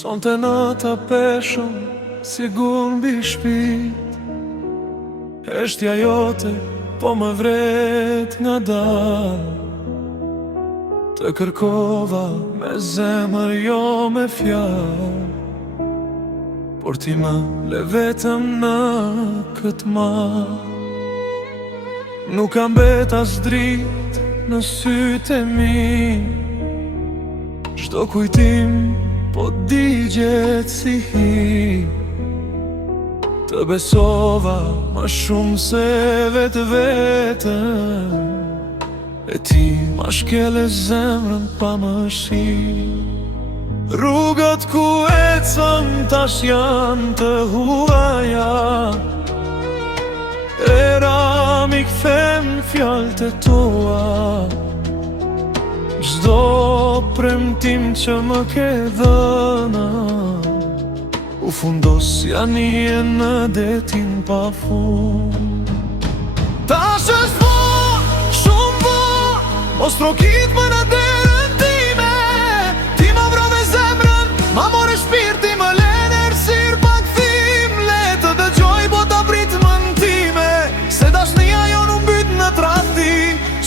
Sonte nata peshëm, sigur mbi shpit. Heshtja jote po më vret nga dal. Të kërkova me zemër, jo me fjal, por ti më le vetëm në këtë mal. Nuk kam bet as drit në sytë e mi, çdo kujtim po digjet si hi. Të besova më shumë se vetë vetën, e ti ma shkele zemrën pa më shi. Rrugat ku ecëm tash janë të huaja, era mi kthem fjallët e tua. Çdo premtim që më ke dhëna u fundos si anije në detin pa fund. Tash është vonë, shumë vonë, mos trokit më në derën time. Ti ma vrove zemrën, ma more shpirti, më lene ersir pa kthim. Le të dëgjoj bota pritmën time, se dashnia jo nuk byt në tradhti.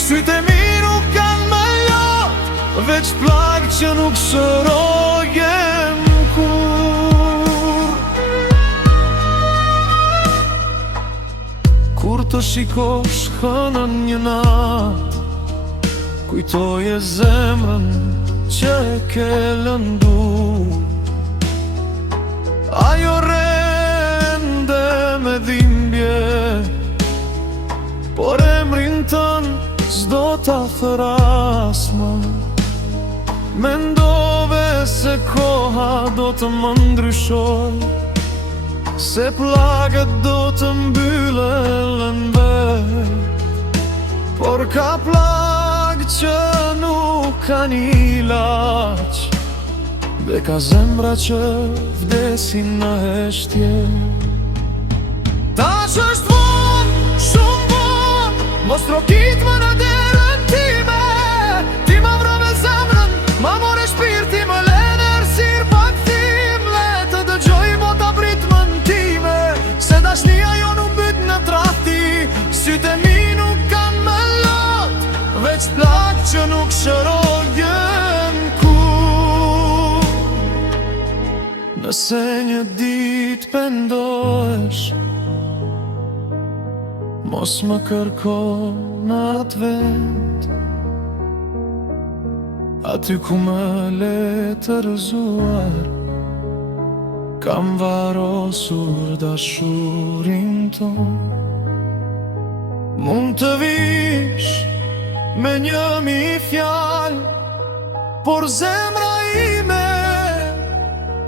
Sytë e mi nuk kanë më lot, veç plak që nuk shërojem kur. Kur të shikosh hënën një nat, kujtoje zemrën që e ke lëndu. Ajo rende me dhimbje, por emrin tën s'do ta thras më. Mendove se koha do të më ndryshoj, se plagët do të mbyllën vet. Por ka plagë që nuk kanë ilaç, dhe ka zemra që vdesin në heshtje. Tash është vonë, shumë vonë, mos trokit më në derën time. Ti ma vrove zemrën, ma more shpirti, më lene ersir pa kthim. Le të dëgjoj bota pritmën time, se dashnia jo nuk byt në tradhti. Sytë e mi nuk kanë më lot, veç plak që nuk shërojen kur. Nëse një dit pendohesh, mos më kërko në atë vend, aty ku më le të rëzuar. Kam varosur dashurin ton. Mund të vish me një mi fjal, por zemra ime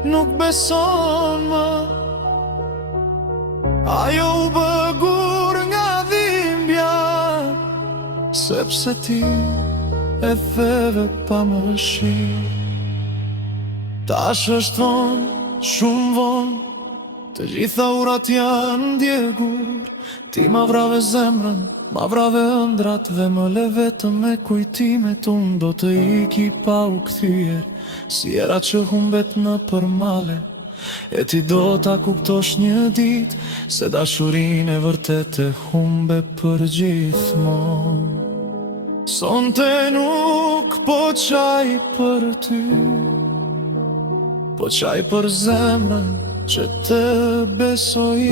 nuk beson më. Ajo u bëgur nga dhimbja, sepse ti e theve pa më shi. Tash është vonë, shumë vonë, të gjitha urat janë djegur. Ti ma vrave zemrën, ma vrave ëndrat, dhe më le vetëm me kujtimet. Unë do të iki pa u kthyer, si era që humbet në përmale. E ti do ta kuptosh një dit, se dashurin e vërtet e humbe për gjithmonë. Sonte nuk po qaj për ty, po qaj për zemrën që të besoj.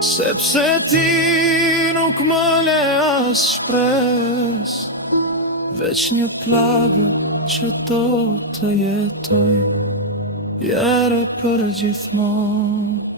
Sepse ti nuk më le as shpres, veç një plagë që do të jetoj jere për gjithmonë.